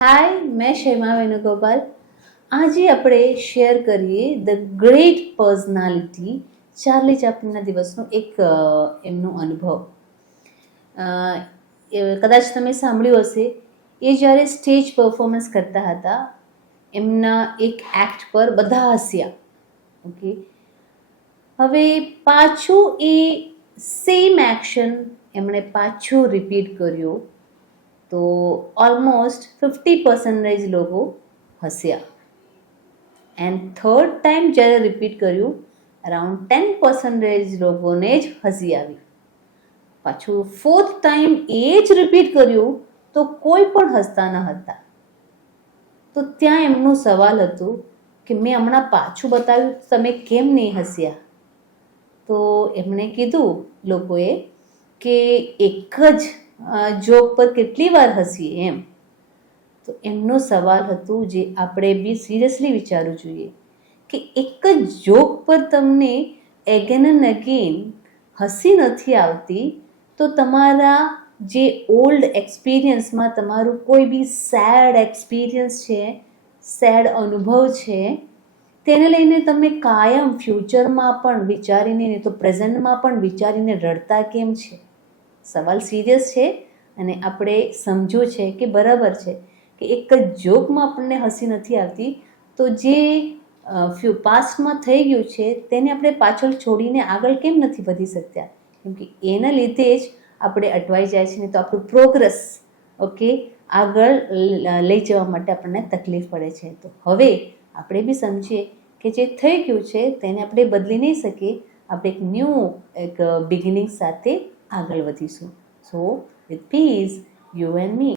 હાય, મેં શેમા વેણુગોપાલ. આજે આપણે શેર કરીએ ધ ગ્રેટ પર્સનાલિટી ચાર્લી ચેપ્લિનના દિવસનો એક એમનો અનુભવ. કદાચ તમે સાંભળ્યું હશે, એ જ્યારે સ્ટેજ પરફોર્મન્સ કરતા હતા, એમના એક એક્ટ પર બધા હસ્યા. ઓકે, હવે પાછું એ સેમ એક્શન એમણે પાછું રિપીટ કર્યો તો ઓલમોસ્ટ 50% લોકો હસ્યા. એન્ડ થર્ડ ટાઈમ જ્યારે રિપીટ કર્યું, અરાઉન્ડ 10% લોકોને જ હસી આવી. પાછું ફોર્થ ટાઈમ એ જ રિપીટ કર્યું તો કોઈ પણ હસતા ન હતા. તો ત્યાં એમનો સવાલ હતો કે મેં હમણાં પાછું બતાવ્યું, તમે કેમ નહીં હસ્યા? તો એમણે કીધું લોકોએ કે એક જ જોક પર કેટલી વાર હસીએ એમ. તો એમનો સવાલ હતું, જે આપણે બી સિરિયસલી વિચારવું જોઈએ, કે એક જ જોક પર તમને એગેન એન્ડ અગેન હસી નથી આવતી, તો તમારા જે ઓલ્ડ એક્સપિરિયન્સમાં તમારું કોઈ બી સેડ એક્સપિરિયન્સ છે, સેડ અનુભવ છે, તેને લઈને તમે કાયમ ફ્યુચરમાં પણ વિચારીને, નહીં તો પ્રેઝન્ટમાં પણ વિચારીને રડતા કેમ છે? સવાલ સિરિયસ છે અને આપણે સમજવું છે કે બરાબર છે કે એક જ જોકમાં આપણને હસી નથી આવતી, તો જે પાસ્ટમાં થઈ ગયું છે તેને આપણે પાછળ છોડીને આગળ કેમ નથી વધી શકતા? કેમ કે એના લીધે જ આપણે અટવાઈ જાય છે, ને તો આપણું પ્રોગ્રેસ આગળ લઈ જવા માટે આપણને તકલીફ પડે છે. તો હવે આપણે બી સમજીએ કે જે થઈ ગયું છે તેને આપણે બદલી નહીં શકીએ. આપણે એક બિગિનિંગ સાથે આગળ વધીશું. So with peace, you and me.